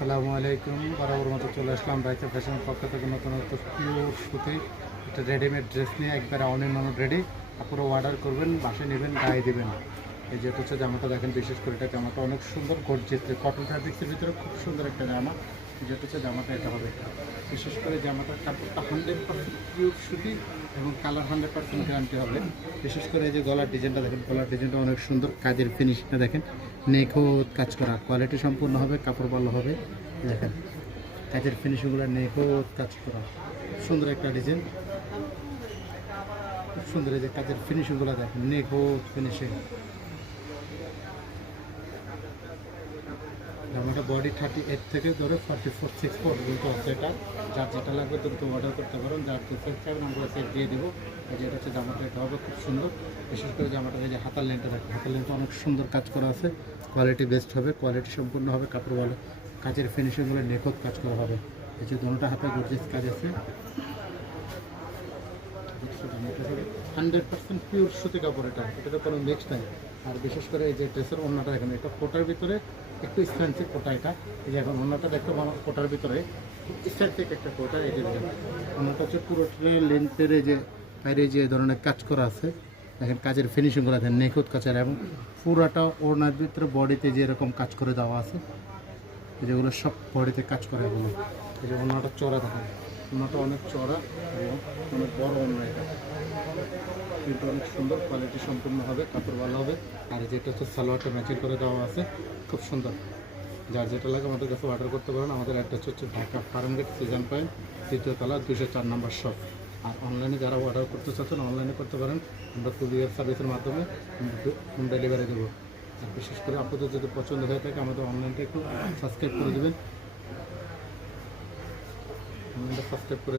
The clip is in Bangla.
আসসালামু আলাইকুম। বরাবর মতো চলে আসলাম রাইতা ফ্যাশনের পক্ষ থেকে নতুন পিওর সুতি একটা রেডিমেড ড্রেস নিয়ে একবারে অনির্মাণ রেডি। পুরো অর্ডার করবেন, বাসে নেবেন, গায়ে দেবেন। এই যেটা হচ্ছে জামাটা দেখেন, বিশেষ করে এটা জামাটা অনেক সুন্দর গর্জিয়াস কটন ফ্যাব্রিক্সের ভিতরে খুব সুন্দর একটা জামা। যেটা হচ্ছে জামাটা এটা হবে, বিশেষ করে জামাটার কাপড়টা 100% পিওর সুতি এবং কালার 100% গ্যারান্টি হবে। বিশেষ করে এই যে গলার ডিজাইনটা দেখেন, গলার ডিজাইনটা অনেক সুন্দর, কাজের ফিনিশিংটা দেখেন, নিখুঁত কাজ করা, কোয়ালিটি সম্পূর্ণ হবে, কাপড় ভালো হবে। দেখেন কাজের ফিনিশিংগুলো নিখুঁত কাজ করা, সুন্দর একটা ডিজাইন, খুব সুন্দর। এই যে কাজের ফিনিশিংগুলো দেখেন, নিখুঁত ফিনিশিং। জামাটা বডি 38 থেকে ধরে 44-6 পর্যন্ত আছে। এটা যার যেটা লাগবে দ্রুত অর্ডার করতে পারেন, যার যে সেট চাইবেন আমরা সেট দিয়ে দেবো। এই যে এটা হচ্ছে জামাটা, এটা হবে খুব সুন্দর। বিশেষ করে জামাটা এই যে হাতার লেনটা দেখেন, হাতার লেনটা অনেক সুন্দর কাজ করা আছে, কোয়ালিটি বেস্ট হবে, কোয়ালিটি সম্পূর্ণ হবে, কাপড় ভালো, কাজের ফিনিশিংগুলো নিখুঁত কাজ করা হবে। এই যে দুটোটা হাতে গর্জিয়াস কাজ আছে। 100% পিওর সুতি কাপড়, এটাতে কোনো মিক্স নাই। আর বিশেষ করে এই যে ড্রেসের ওড়নাটা এখানে, এটা কোটার ভিতরে একটু স্ট্যান্সিক কোটা। এটা এই যে এখন ওড়নাটা দেখতে পাবো, কোটার ভিতরে স্ট্যান্সিক একটা কোটা। এই যে ওড়নাটা হচ্ছে পুরো লেন্থের এই যে বাইরে যে ধরনের কাজ করা আছে, দেখেন কাজের ফিনিশিংগুলো দেখেন, নিখুঁত কাজের, এবং পুরাটা ওড়নার ভিতরে বডিতে যে এরকম কাজ করে দেওয়া আছে, যেগুলো সব বডিতে কাজ করে এগুলো। এই যে ওড়নাটা চড়া দেখেন, ওড়নাটা অনেক চড়া এবং অনেক বড় ওড়না। এটা কিন্তু অনেক সুন্দর, কোয়ালিটি সম্পূর্ণ হবে, কাপড় ভালো হবে। আর যেটা হচ্ছে সালোয়ারটা ম্যাচিং করে দেওয়া আছে, খুব সুন্দর। যার যেটা লাগে আমাদের কাছে অর্ডার করতে পারেন। আমাদের অ্যাড্রেস হচ্ছে ঢাকা ফার্মগেট, সিজন পয়েন্ট, 3য় তলা, 204 নম্বর শপ। আর অনলাইনে যারা অর্ডার করতে চাচ্ছেন অনলাইনে করতে পারেন, আমরা কুরিয়ার সার্ভিসের মাধ্যমে হোম ডেলিভারি দেবো। আর বিশেষ করে আপনাদের যদি পছন্দ হয়ে থাকে আমাদের অনলাইনটা একটু সাবস্ক্রাইব করে দেবেন, অনলাইনটা সাবস্ক্রাইব করে